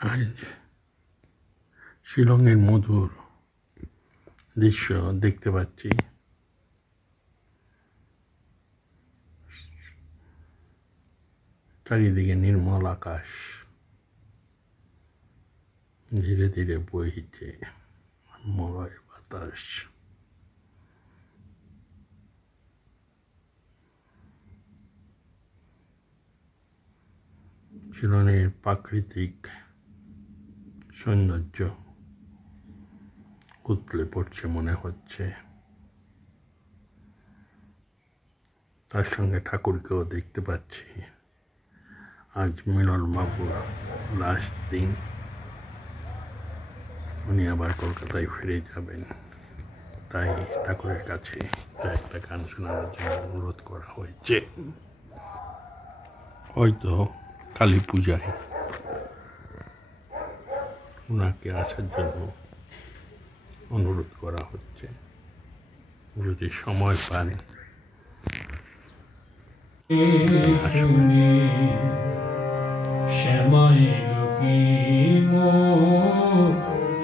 আজ শিলংয়ের মধুর দৃশ্য দেখতে পাচ্ছি। চারিদিকে নির্মল আকাশ, ধীরে ধীরে বইছে মলয় বাতাস। শিলংয়ের প্রাকৃতিক সৌন্দর্য উতলে পড়ছে মনে হচ্ছে। তার সঙ্গে ঠাকুরকেও দেখতে পাচ্ছি। আজ মিলন বাবুর লাস্ট দিন, উনি আবার কলকাতায় ফিরে যাবেন। তাই ঠাকুরের কাছে একটা গান শোনানোর জন্য অনুরোধ করা হয়েছে। হয়তো কালী পূজায় ওনাকে আসার জন্য অনুরোধ করা হচ্ছে, যদি সময় পান। শ্যামায় লুকি মো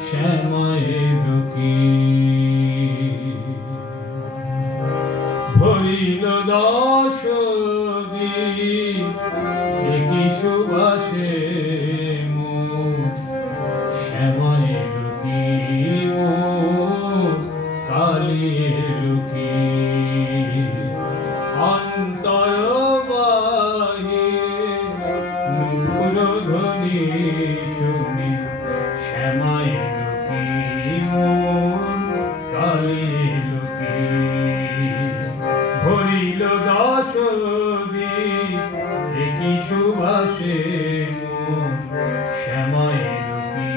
শ্যামায় লুকি ভরিল দশ দেখি সুবাসে মো শ্যামায় লুকি মো কালী লুকি অন্তর শুনি শ্যামায় লুকি মন কালী লুকি ভরিল দশ দেখি সুবাসে মন শ্যামায় লুকি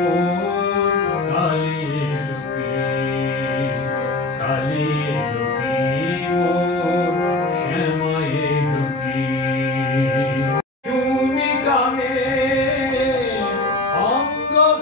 মন কালী লুকি কালী লুকি মন শ্যামায় লুকি অন্তর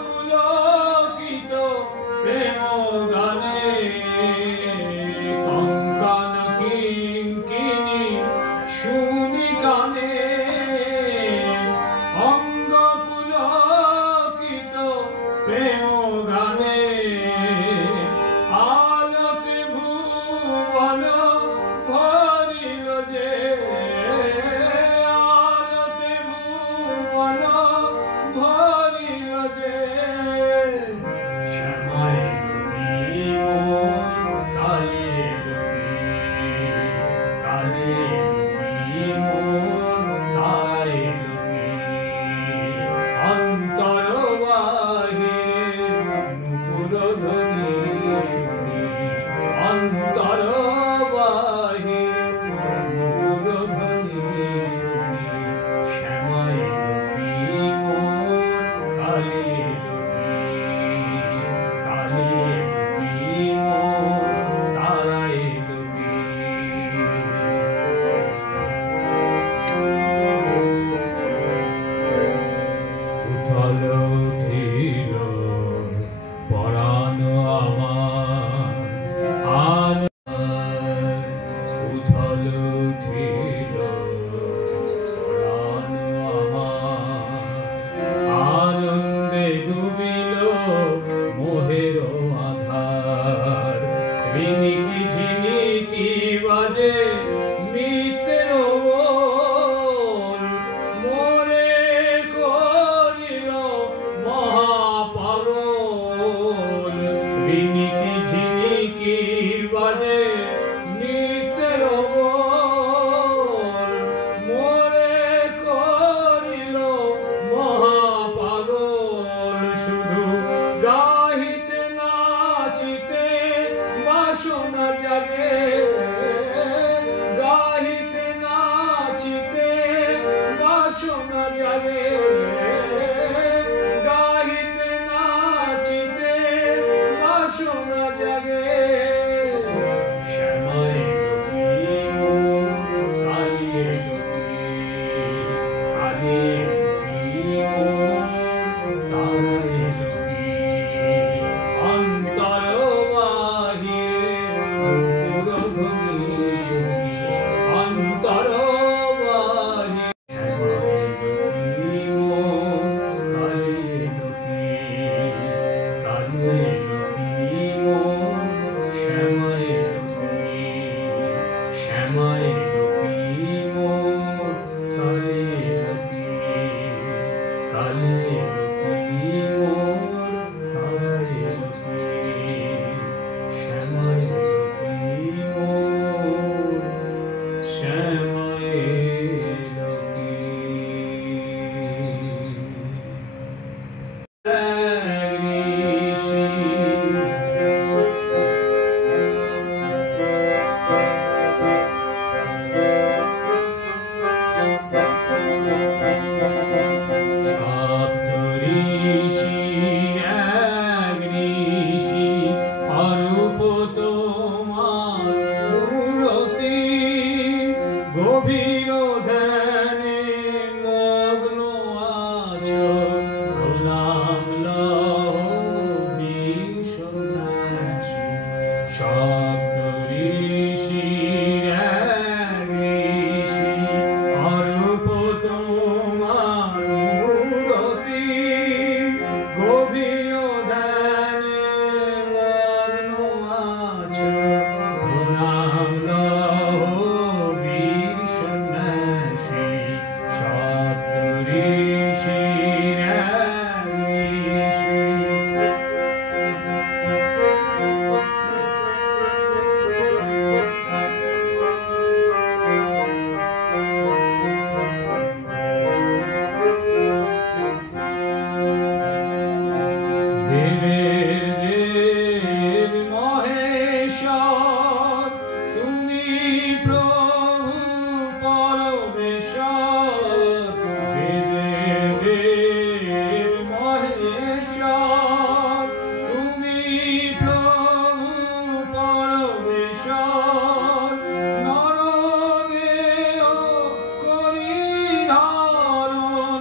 মহেশের মহেশ্বর, তুমি প্রভু পরমেশ্বর, নরদেহ করি ধারণ,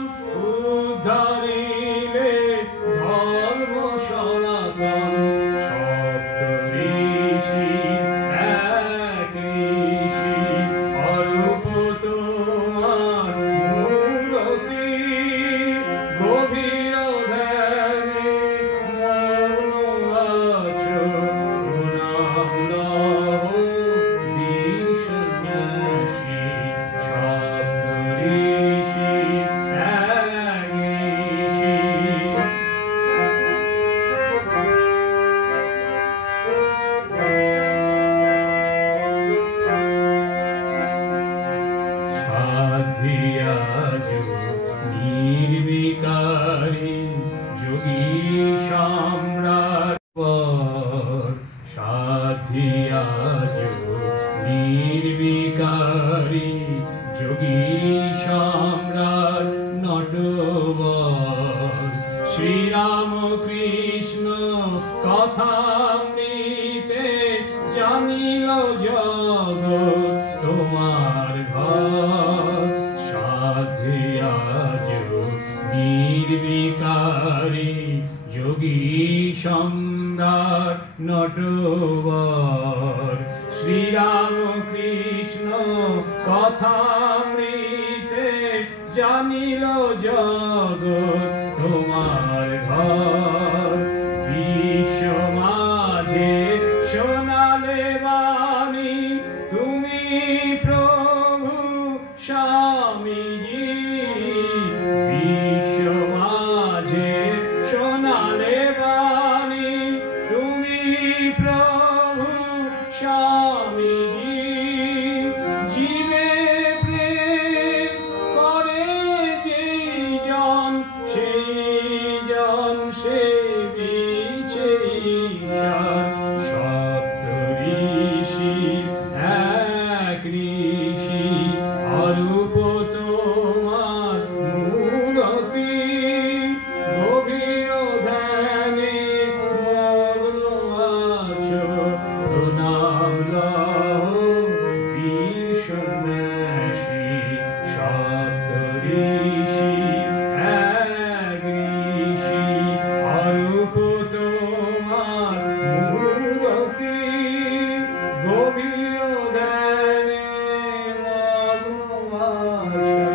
উদ্ধারিলে ধর্ম সনাতন। সপ্তঋষি এক ঋষি, অরূপ তোমার মূরতি, গভীর ধ্যানে মগ্ন আছো, প্রণাম লহ বীর সন্ন্যাসী। সপ্তঋষি এক ঋষি। সাধিয়াজ নির্বিকারী যোগী সম্রাট পর, সাধিয়াজ নির্বিকারী যোগী সম্রাট নটবর। শ্রীরাম কৃষ্ণ কথামৃতে জানিল জগৎ তোমার ঘর। সাধিয়াজ নির্বিকারী যোগী সম্রাট নটবর। শ্রীরাম কৃষ্ণ কথামৃতে জানিল জগৎ তোমার ঘর। বিশ্ব মাঝে শোনালে বাণী, তুমি প্রভু স্বামীজি। বিশ্ব মাঝে শোনালে বাণী, তুমি প্রভু স্বামীজি। জীবে প্রেম করে যেই জন, সেই জন সেবিছে ঈশ্বর। সপ্তঋষি এক ঋষি, অরূপ তোমার মূরতি, গভীর ধ্যানে মগ্ন আছো, প্রণাম লহ বীর সন্ন্যাসী। সপ্তঋষি এক ঋষি, অরূপ তোমার মূরতি, গভীর ধ্যানে মগ্ন আছো,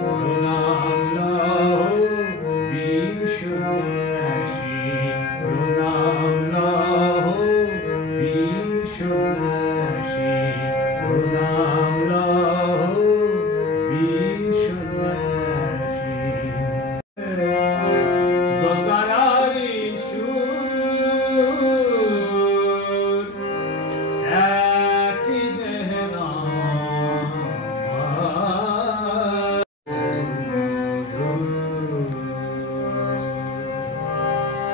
প্রণাম লহ বীর সন্ন্যাসী। প্রণাম লহ বীর সন্ন্যাসী। প্রণাম লহ বীর সন্ন্যাসী। দোতারারি সুর, একই দেহ নাম।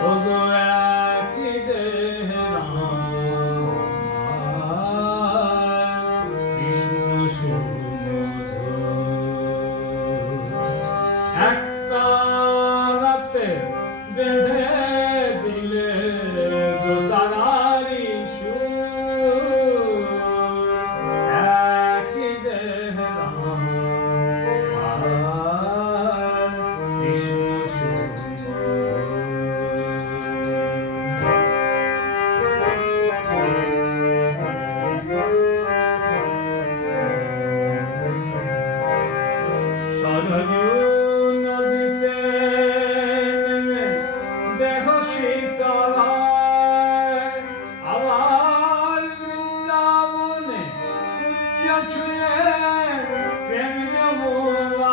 ওগো একই দেহ নাম, কৃষ্ণ সুমধুর। একটা রাতে বেঁধে দিলে দোতারারি সুর, একই দেহ নাম, কৃষ্ণ সুমধুর। সরযূ নদীতে নেমে দেহ শীতল হয়, আবার বৃন্দাবনে কুঞ্জ ছুঁয়ে প্রেম যমুনা।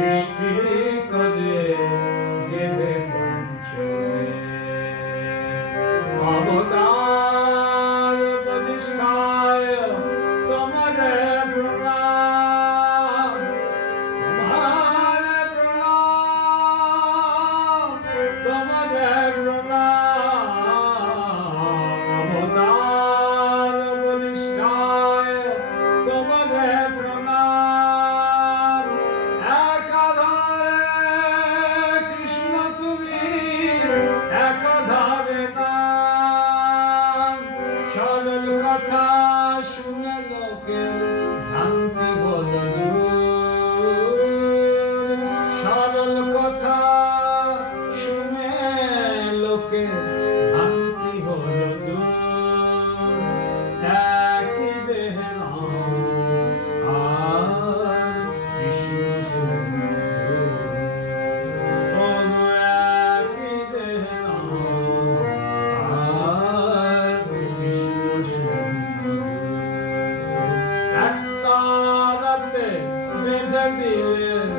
সৃষ্টি করে দেবে পঞ্চমে অবতার প্রতিষ্ঠায় তোমারে প্রণাম তোমারে প্রণাম তোমারে প্রণাম অবতার প্রতিষ্ঠায় তোমারে প্রণাম একাধারে কৃষ্ণ তুমি একাধারে নাম সরল কথা শুনে লোকের ভ্রান্তি হল দূর সরল কথা শুনে লোকের ভ্রান্তি হল দূর একই দেহে নাম আর কৃষ্ণ সুন্দর ওগো একই দেহে নাম আর কৃষ্ণ সুন্দর একটা রাতে বেঁধে দিলে